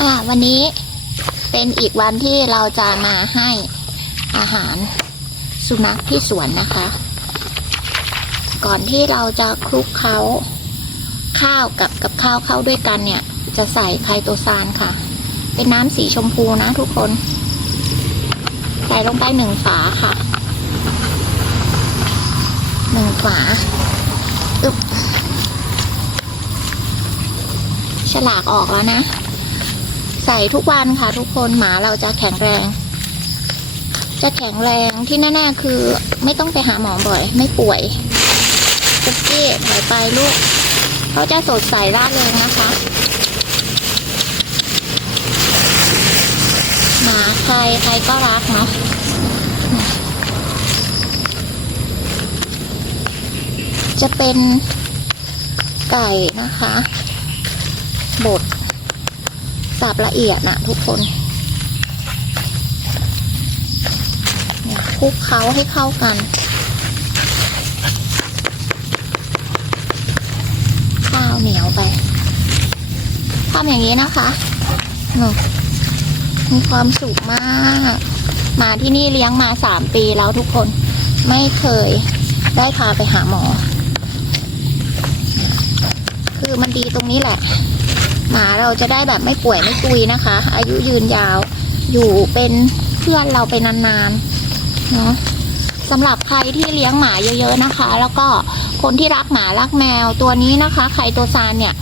อ่าวันนี้เป็นอีกวันที่เราจะมาให้อาหารสุนัขที่สวนนะคะ ก่อนที่เราจะคลุกเขาข้าวกับกับข้าวเข้าด้วยกันเนี่ย จะใส่ไคโตซานค่ะ เป็นน้ำสีชมพูนะทุกคน ใส่ลงไปหนึ่งฝาค่ะหนึ่งฝาอึบฉลากออกแล้วนะ ใส่ทุกวันค่ะทุกคนหมาเราจะแข็งแรง จะแข็งแรงที่แน่ๆคือ ไม่ต้องไปหาหมอบ่อย ไม่ป่วยคุกกี้ถอยไปลูกเขาจะสดใสร่าเริงนะคะหมาใครใครก็รักเนาะจะเป็นไก่นะคะ บด สับละเอียดนะทุกคนคลุกเคล้าให้เข้ากัน ข้าวเหนียวไปทำอย่างนี้นะคะหนูมีความสุขมาก มาที่นี่เลี้ยงมาสามปีแล้วทุกคนไม่เคยได้พาไปหาหมอ คือมันดีตรงนี้แหละ หมาเราจะได้แบบไม่ป่วยไม่ตุยนะคะ อายุยืนยาว อยู่เป็นเพื่อนเราไปนานๆเนาะสำหรับใครที่เลี้ยงหมาเยอะๆนะคะ แล้วก็คนที่รักหมารักแมวตัวนี้นะคะ ไคโตซานเนี่ย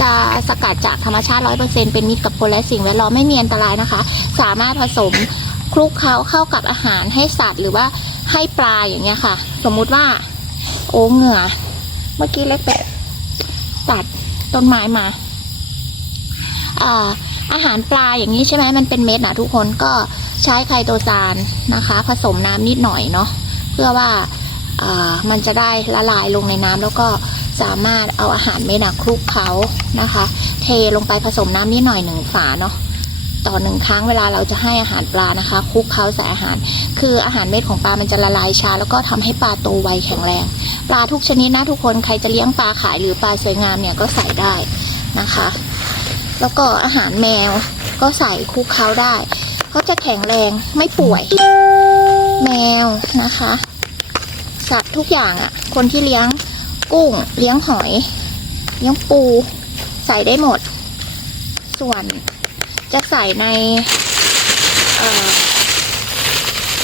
จะสกัดจากธรรมชาติ 100%เป็นมิตรกับคนและสิ่งแวดล้อมไม่มีอันตรายนะคะ สามารถผสมคลุกเคล้าเข้ากับอาหารให้สัตว์หรือว่าให้ปลาอย่างเงี้ยค่ะ สมมุติว่า โอ้เหงื่อ เมื่อกี้เล็กไปตัดต้นไม้มา อาหารปลาอย่างนี้ใช่ไหมมันเป็นเม็ดนะทุกคนก็ใช้ไคโตซานนะคะ ผสมน้ำนิดหน่อยเนาะเพื่อว่ามันจะได้ละลายลงในน้ำแล้วก็สามารถเอาอาหารเม็ดนะคลุกเขานะคะ เทลงไปผสมน้ำนิดหน่อยหนึ่งฝาเนาะต่อหนึ่งครั้งเวลาเราจะให้อาหารปลานะคะคลุกเขาใส่อาหาร คืออาหารเม็ดของปลามันจะละลายช้าแล้วก็ทำให้ปลาโตไวแข็งแรง ปลาทุกชนิดนะทุกคนใครจะเลี้ยงปลาขายหรือปลาสวยงามเนี่ยก็ใส่ได้นะคะ แล้วก็อาหารแมว ก็ใส่คุกเขาได้เขาจะแข็งแรงไม่ป่วย แมวนะคะ สัตว์ทุกอย่างอะ่ะ คนที่เลี้ยงกุ้ง เลี้ยงหอย เลี้ยงปู ใส่ได้หมด ส่วนจะใส่ใน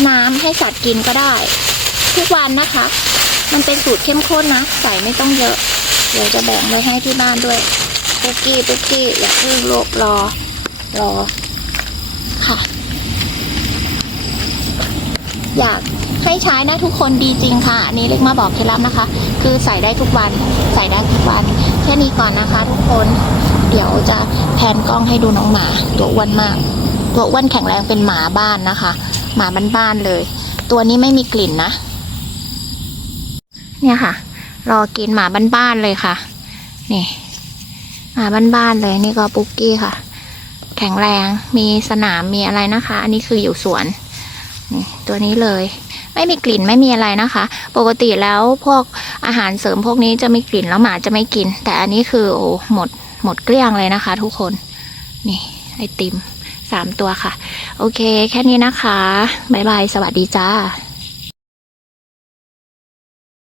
น้ำให้สัตว์กินก็ได้ ทุกวันนะคะ มันเป็นสูตรเข้มข้นนะ ใส่ไม่ต้องเยอะ เดี๋ยวจะแบ่งไว้ให้ที่บ้านด้วย ปุกกี้ปุกกี้อย่าเพิ่งโลบรอรอค่ะ อยากให้ใช้นะทุกคนดีจริงค่ะ อันนี้เล็กมาบอกเคล็ดลับนะคะ คือใส่ได้ทุกวันใส่ได้ทุกวัน แค่นี้ก่อนนะคะ ทุกคน เดี๋ยวจะแพนกล้องให้ดูน้องหมา ตัวอ้วนมาก ตัวอ้วนแข็งแรงเป็นหมาบ้านนะคะ หมาบ้านๆเลย ตัวนี้ไม่มีกลิ่นนะ เนี่ยค่ะ รอกินหมาบ้านๆเลยค่ะ นี่ หมาบ้านๆเลยนี่ก็ปุ๊กกี้ค่ะ แข็งแรงมีสนามมีอะไรนะคะ อันนี้คืออยู่สวนนี่ตัวนี้เลย ไม่มีกลิ่นไม่มีอะไรนะคะ ปกติแล้วพวกอาหารเสริมพวกนี้จะมีกลิ่นแล้วหมาจะไม่กิน แต่อันนี้คือโอ้หมดหมดเกลี้ยงเลยนะคะ ทุกคนนี่ไอติมสามตัวค่ะ โอเค แค่นี้นะคะ บ๊ายบาย สวัสดีจ้า